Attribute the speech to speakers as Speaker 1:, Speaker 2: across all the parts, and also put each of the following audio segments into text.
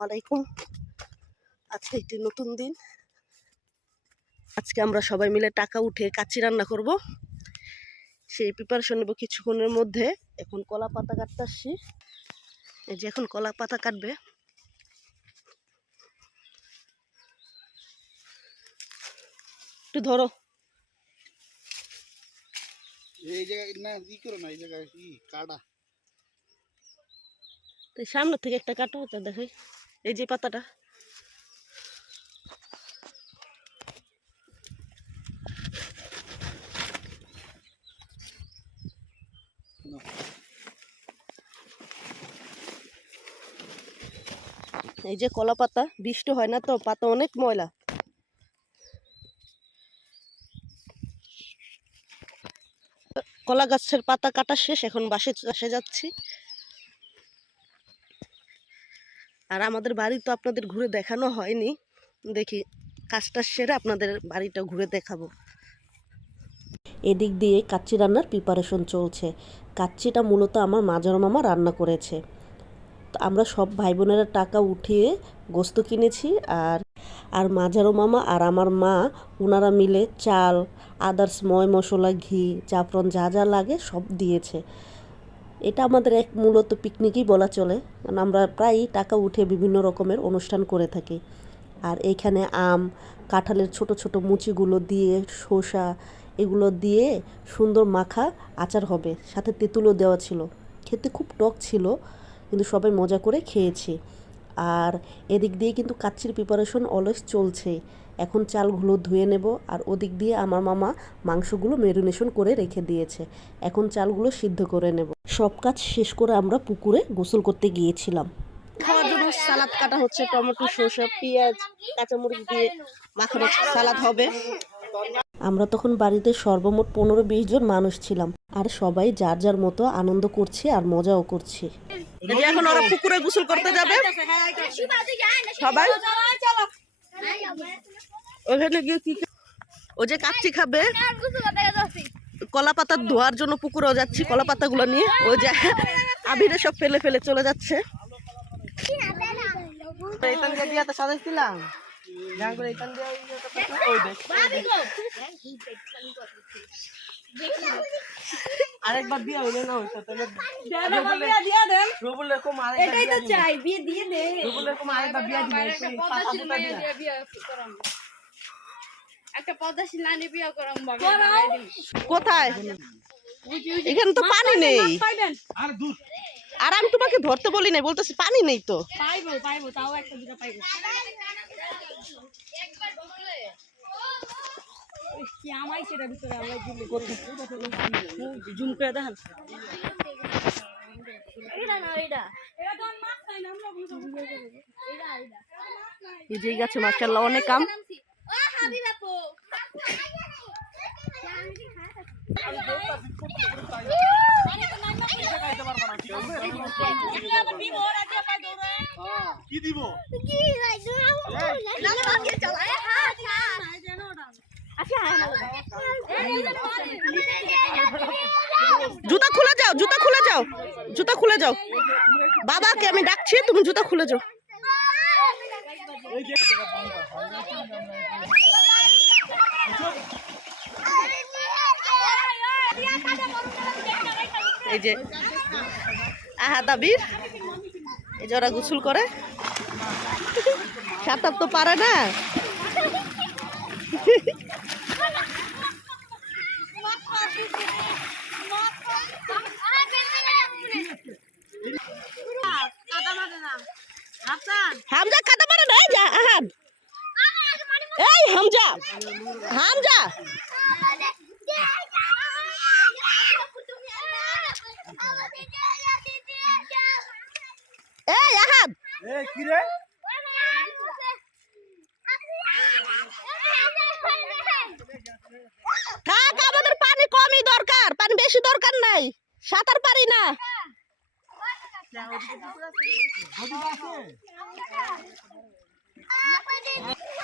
Speaker 1: আলাইকুম। আজকে একটি নতুন দিন। আজকে আমরা সবাই মিলে টাকা উঠে কাচ্চি রান্না করব। সেই প্রিপারেশন নেব কিছুক্ষণের মধ্যে। এখন কলা পাতা কাটতে আসছি। এই যে এখন কলা পাতা কাটবে। একটু ধরো।
Speaker 2: এই জায়গায় না ই করো না এই জায়গায় ই কাটা।
Speaker 1: তো সামনে থেকে একটা কাটো তা দেখাই। এই যে পাতাটা। এই যে কলা পাতা, বৃষ্টি হয় না তো, পাতা অনেক ময়লা। কলা গাছের পাতা কাটা শেষ, এখন বাসে চাষে যাচ্ছি। আর আমাদের বাড়ি তো আপনাদের ঘুরে দেখানো হয়নি। দেখি, কাজটা সেরে আপনাদের বাড়িটা ঘুরে দেখাবো। এদিক দিয়ে কাচ্চি রান্নার প্রিপারেশন চলছে। কাচ্চিটা মূলত আমার মাজার মামা রান্না করেছে। তো আমরা সব ভাই বোনেরা টাকা উঠিয়ে গোস্ত কিনেছি আর আর মাজারো মামা আর আমার মা ওনারা মিলে চাল, আদার্স, ময় মশলা, ঘি, জাফরন যা যা লাগে সব দিয়েছে। এটা আমাদের এক মূলত পিকনিকই বলা চলে। কারণ আমরা প্রায়ই টাকা উঠে বিভিন্ন রকমের অনুষ্ঠান করে থাকি। আর এইখানে আম, কাঁঠালের ছোট ছোট মুচিগুলো দিয়ে, শসা এগুলো দিয়ে সুন্দর মাখা আচার হবে। সাথে তেঁতুলও দেওয়া ছিল। খেতে খুব টক ছিল, কিন্তু সবাই মজা করে খেয়েছি। আর এদিক দিয়ে কিন্তু কাচ্চির প্রিপারেশন অলওয়েজ চলছে এখন চালগুলো ধুয়ে নেব আর ওদিক দিয়ে আমার মামা মাংসগুলো মেরিনেশন করে রেখে দিয়েছে। এখন চালগুলো সিদ্ধ করে নেব। সব কাজ শেষ করে আমরা পুকুরে গোসল করতে গিয়েছিলাম। খাওয়ার জন্য সালাদ কাটা হচ্ছে টমেটো শসা পেঁয়াজ কাঁচামরিচ দিয়ে মাখানো সালাদ হবে। আমরা তখন বাড়িতে সর্বমোট পনেরো বিশ জন মানুষ ছিলাম আর সবাই যার যার মতো আনন্দ করছে আর মজাও করছে। এখন ওরা পুকুরে গোসল করতে যাবে সবাই? ওখানে গিয়ে কি ও যে কাচ্চি খাবে? কলা পাতা ধোয়ার জন্য পুকুরেও যাচ্ছি কলা পাতাগুলো নিয়ে। ওই যে আবিরে সব ফেলে ফেলে চলে যাচ্ছে। সাজাইছিলাম। আরেকবার দিয়া হইলে না হইতো তাহলে এরকম আরেকবার
Speaker 3: এটাই তো চাই বিয়ে দিয়ে দে।
Speaker 1: রবুল এরকম আরেকবার বিয়া দিবে পাতা পুতা দিয়া।
Speaker 3: একটা বিয়ে করাম বাবা
Speaker 1: কোথায়? এখানে তো পানি নেই।
Speaker 2: আর দুধ
Speaker 1: আর আমি তোমাকে ধরতে বলি নাই বলতেছি পানি নেই তো।
Speaker 3: পাইবো পাইবো তাও একটা দুটো পাইবো। কি আমাই সেটা ভিতরে আমরা
Speaker 1: জুম করে দেখান। এই যে গাছে অনেক কাম জুতা খুলে যাও, জুতা খুলে যাও, জুতা খুলে যাও। বাবাকে আমি ডাকছি, তুমি জুতা খুলে যাও। এই যে আহাদাবির এই যে ওরা গোসল করে। সাঁতার তো পারে না হামজা কাটা পারে না এই যা আহান এই হামজা হামজা! এই আহান
Speaker 2: এ কি রে?
Speaker 1: থাক আমাদের পানি কমই দরকার। পানি বেশি দরকার নাই। সাঁতার পারি না।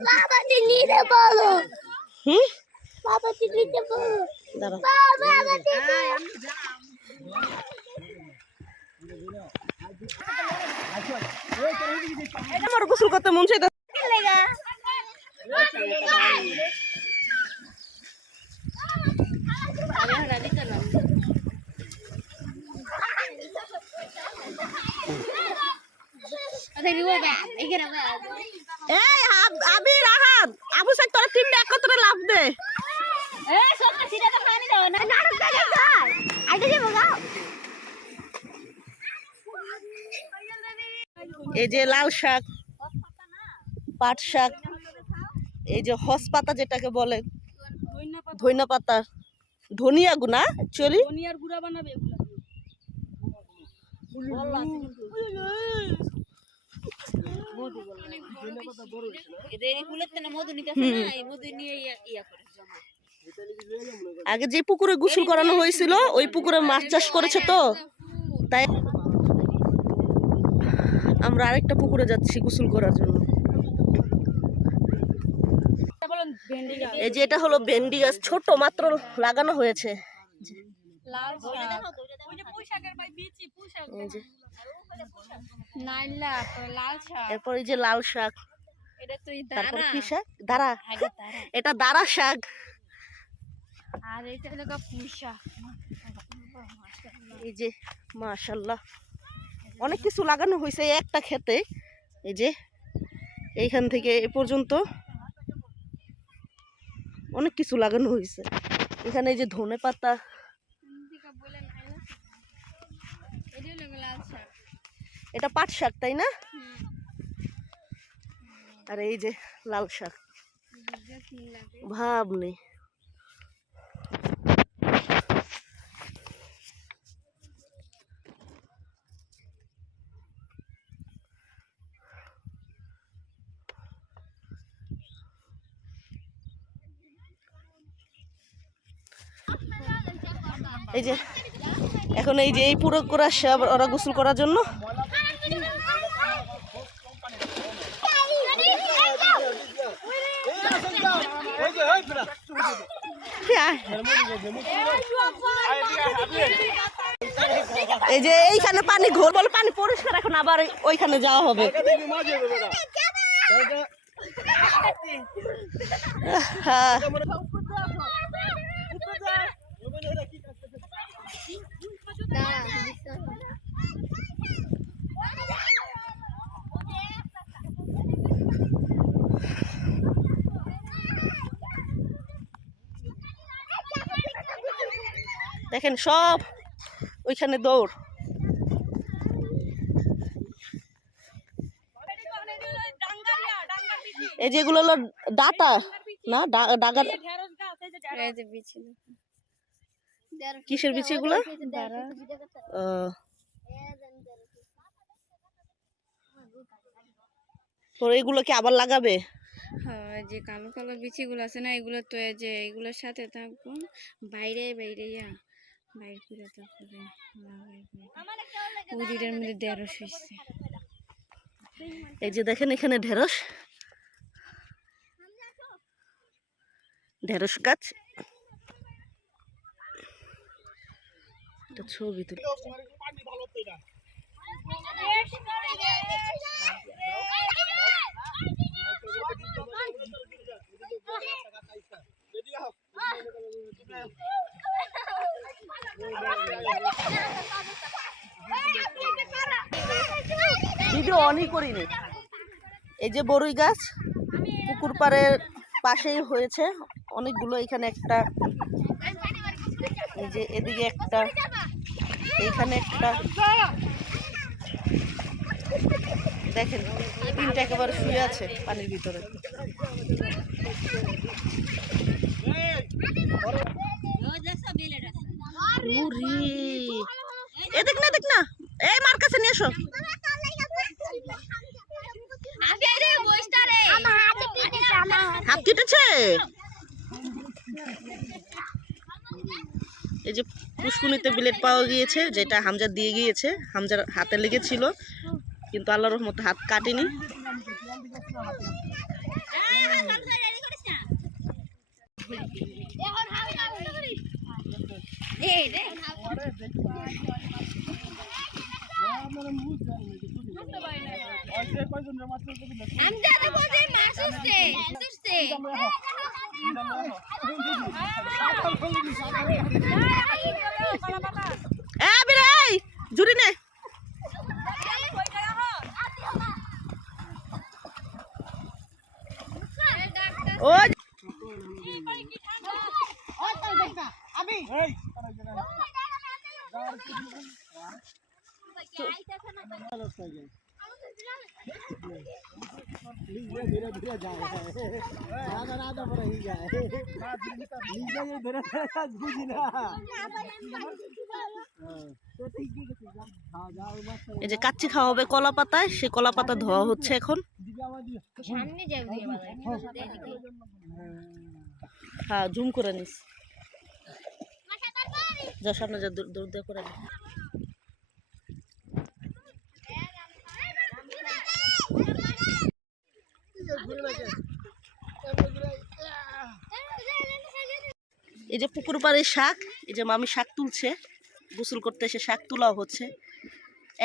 Speaker 4: বাবাকে নিতে বলো।
Speaker 1: আমার গোসল করতে মন এই আবির আহাদ আবু সাইদ তোরা তিনটা লাভ দে। এই যে লাল শাক পাট শাক এই যে হস পাতা যেটাকে বলে ধইনা পাতা। ধনিয়া গুনা অ্যাকচুয়ালি
Speaker 3: ধনিয়ার গুঁড়া বানাবে এগুলা
Speaker 1: আগে যে পুকুরে গোসল করানো হয়েছিল ওই পুকুরে মাছ চাষ করেছে তো। তাই আমরা আরেকটা পুকুরে যাচ্ছি গোসল করার জন্য
Speaker 3: ভেন্ডি গাছ
Speaker 1: এই যে এটা হলো ভেন্ডি গাছ ছোট মাত্র লাগানো হয়েছে। এরপর এই যে লাল শাক।
Speaker 3: এটা
Speaker 1: তারপর কি শাক? দাঁড়া। এটা দাঁড়া শাক।
Speaker 3: আর এটা হলো শাক
Speaker 1: এই যে মাশাল্লাহ অনেক কিছু লাগানো হয়েছে একটা খেতে এই যে এইখান থেকে এ পর্যন্ত। অনেক কিছু লাগানো হয়েছে। এখানে এই যে ধনে পাতা।
Speaker 3: এটা লাল শাক
Speaker 1: এটা পাট শাক তাই না? আর এই যে লাল শাক। ভাব নেই এই যে, এখন এই যে এই পুরো করা আবার ওরা গোসল করার জন্য। এই যে এইখানে পানি ঘোর, বলে পানি পরিষ্কার, এখন আবার ওইখানে যাওয়া হবে। হ্যাঁ। দেখেন সব ওইখানে দৌড়। এই যেগুলো হলো ডাটা না? ডা- ডাগার
Speaker 3: ঢেঁড়স গাছ এই যে এই যে বিচি
Speaker 1: কিসের বিচি এগুলো তো এগুলো কি আবার লাগাবে?
Speaker 3: হ্যাঁ যে কালো কালো বিচিগুলো আছে না এগুলো তো এই যে এগুলোর সাথে থাকব বাইরে বাইরে যা বাইরে করে তারপরে মধ্যে ঢেঁড়স হয়েছে
Speaker 1: এই যে দেখেন এখানে ঢেঁড়স। ঢেঁড়স গাছ। একটা ছবি তুলি। ভিডিও অনই এই যে বরুই গাছ, পুকুর পাড়ের পাশেই হয়েছে। অনেকগুলো এখানে একটা, এই যে এদিকে একটা এইখানে একটা দেখেন তিনটা একেবারে শুয়ে আছে পানির ভিতরে। এ দেখ না দেখ না। এই মার কাছে নিয়ে এসো। হাত কেটেছে। এই যে পুষ্কুনিতে ব্লেড পাওয়া গিয়েছে, যেটা হামজার দিয়ে গিয়েছে, হামজার হাতে লেগেছিল, কিন্তু আল্লাহর রহমত হাত কাটেনি।
Speaker 3: আমি দাদা বলছি
Speaker 1: মাসুস্তে মাসুস্তে এই যে কাচ্চি খাওয়া হবে কলা পাতায় সে কলা পাতা ধোয়া হচ্ছে এখন।
Speaker 3: সামনে
Speaker 1: হ্যাঁ জুম করে নিস। যা সামনে যা দূর দিয়ে করে নে। এই যে পুকুর পাড়ে শাক এই যে মামি শাক তুলছে গোসল করতে এসে শাক তোলাও হচ্ছে।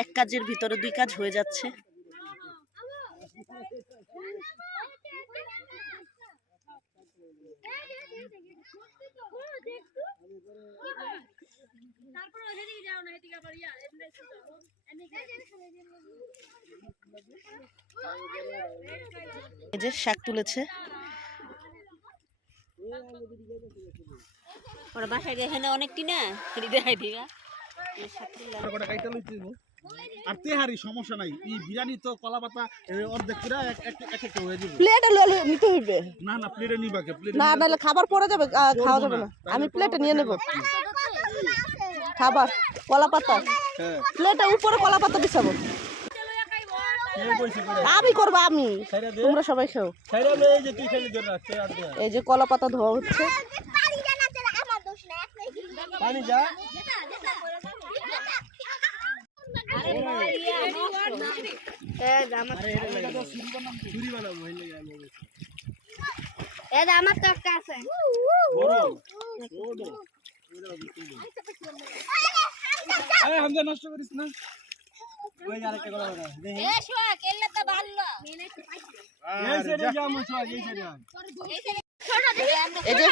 Speaker 1: এক কাজের ভিতরে দুই কাজ হয়ে যাচ্ছে। এই যে শাক তুলেছে।
Speaker 5: ওরা বাসায় এখানে অনেকটি না সেটি দেখাই
Speaker 2: আর তেহারি সমস্যা নাই। এই বিরিয়ানি তো কলা পাতা অর্ধেক করে এক এক এক একটা হয়ে যাবে।
Speaker 1: প্লেটে নিতে হইবে।
Speaker 2: না না প্লেটে নিবা কে? প্লেটে
Speaker 1: না নাহলে খাবার পরে যাবে খাওয়া যাবে না। আমি প্লেটে নিয়ে নেব। খাবার কলা পাতা
Speaker 2: হ্যাঁ।
Speaker 1: প্লেটে উপরে কলা পাতা বিছাবো আমি করব আমি। তোমরা সবাই খাও। এই যে কলা পাতা ধোয়া হচ্ছে।
Speaker 2: পানি যা।
Speaker 3: আমার তো একটা আছে
Speaker 2: আরে হামজা নষ্ট করিস না ওই আরেকটা কলা পাতা দেখি
Speaker 3: এ শোক এলে তো ভালো
Speaker 2: এই সাইডে যা মুছ এই সাইডে
Speaker 1: এই যে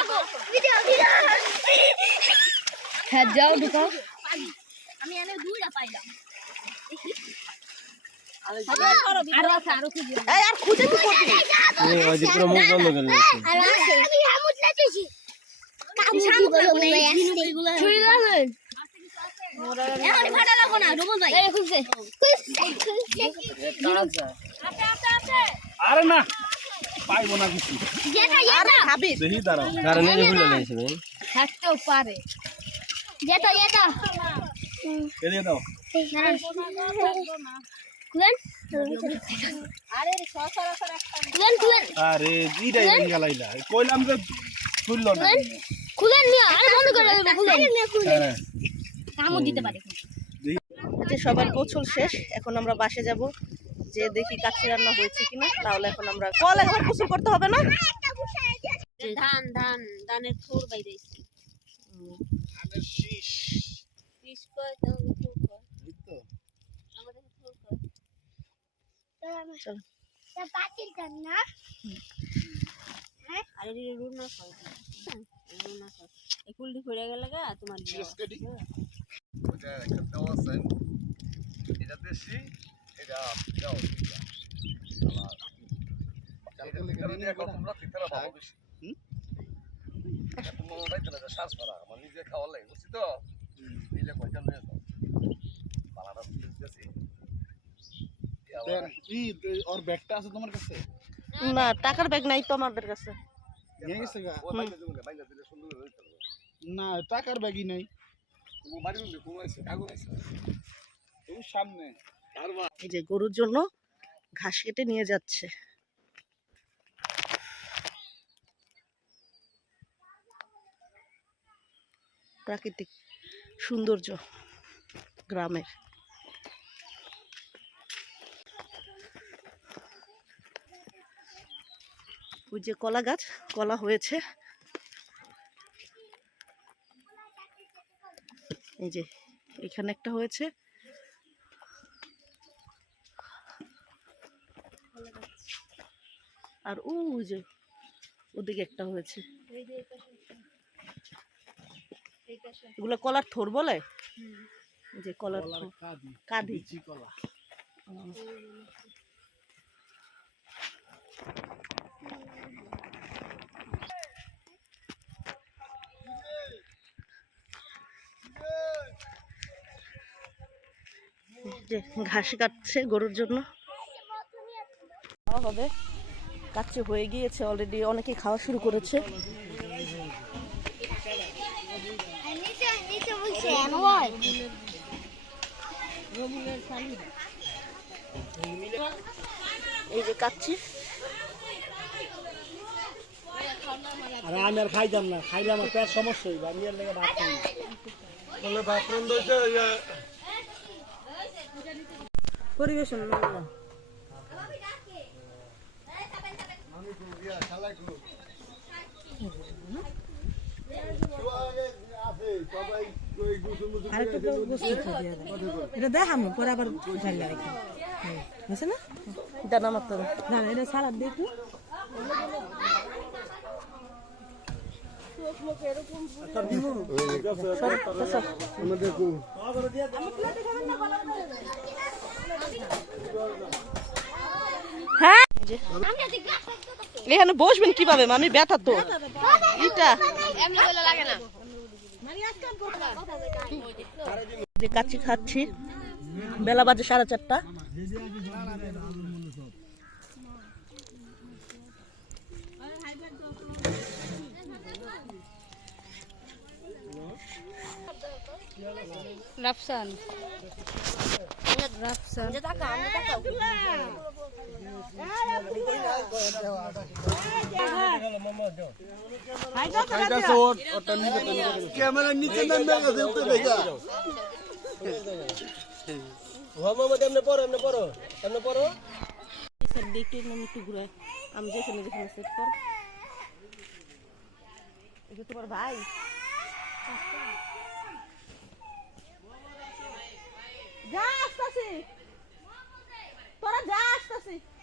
Speaker 3: হ্যাঁ যাও ঢুকাও আমি এনে দুইটা পাইলাম।
Speaker 4: আরও ভাই
Speaker 3: না রুবল ভাই এই খুঁজছে
Speaker 2: আরে না পাইবো না কিছু।
Speaker 4: যেটা
Speaker 1: আর খাবি
Speaker 2: দেখি দাঁড়াও
Speaker 3: থাকতেও পারে।
Speaker 4: যেটা যেটা
Speaker 2: এদিকে দাও। আরে জিরাই গালাইলা। কইলাম যে খুললো না।
Speaker 4: খুলেন। নিয়ে আর বন্ধ করে দেবেন খুলেন।
Speaker 2: হ্যাঁ
Speaker 3: কামও দিতে পারে।
Speaker 1: যে সবার গোছল শেষ। এখন আমরা বাসে যাব। যে দেখি কাচ্চি রান্না হয়েছে কিনা তাহলে এখন আমরা কল একবার গোসল করতে হবে না?
Speaker 5: ধান ধান ধানের থোর বাইরে
Speaker 2: শীষ
Speaker 5: পিস কয় তো থোর কয় আমাদের থোর কয়
Speaker 1: চলো।
Speaker 4: না।
Speaker 5: আর এর রুন না কয় রুন না কয় এই কুলটি পড়ে গেল গা তোমার
Speaker 6: ওটা একটা দেওয়া আছে। এটা দেশি এটা মারা আমার নিজে খাওয়ার লাগে বুঝছি তো নিজে কয়টা নিয়ে যাও পালাটা দিতেছি
Speaker 2: ই ওর ব্যাগটা আছে তোমার কাছে?
Speaker 1: না টাকার ব্যাগ নাই তো আমাদের কাছে।
Speaker 2: নিয়ে গেছে গা। না টাকার ব্যাগই নাই। সামনে।
Speaker 1: এই যে গরুর জন্য ঘাস কেটে নিয়ে যাচ্ছে। প্রাকৃতিক সৌন্দর্য গ্রামের। ওই যে কলা গাছ কলা হয়েছে। এই যে এখানে একটা হয়েছে। আর ওই যে ওদিকে একটা হয়েছে। এগুলো কলার থোর বলে? যে কলার
Speaker 2: কাঁদি কলা।
Speaker 1: ঘাস কাটছে গরুর জন্য। হবে। কাচ্চি হয়ে গিয়েছে অলরেডি অনেকে খাওয়া শুরু করেছে। এই যে কাচ্চি।
Speaker 2: আরে আমি আর খাইতাম না খাইলে আমার পেট সমস্যা হইবে আমি এর লেগে ভাত খাই না।
Speaker 6: বলে ভাত
Speaker 1: পরিবেশন
Speaker 7: এটা দেখামো পরে আবার ঝাল রেখে বুঝছে না
Speaker 1: দানা মাত্র।
Speaker 7: না এটা সালাদ দিয়ে একটু।
Speaker 1: এখানে বসবেন কীভাবে মামি? ব্যথা তো। কাচ্চি খাচ্ছি বেলা বাজে সাড়ে চারটা।
Speaker 3: রাফসান রাফসান
Speaker 6: ক্যামেরার নিচে নামবে গেছে উঠতে দেখা
Speaker 1: স্যার নাম একটু ঘুরে আমি যেখানে যেখানে সেট কর এটা তোমার ভাই Gasta-se! Fora gasta-se!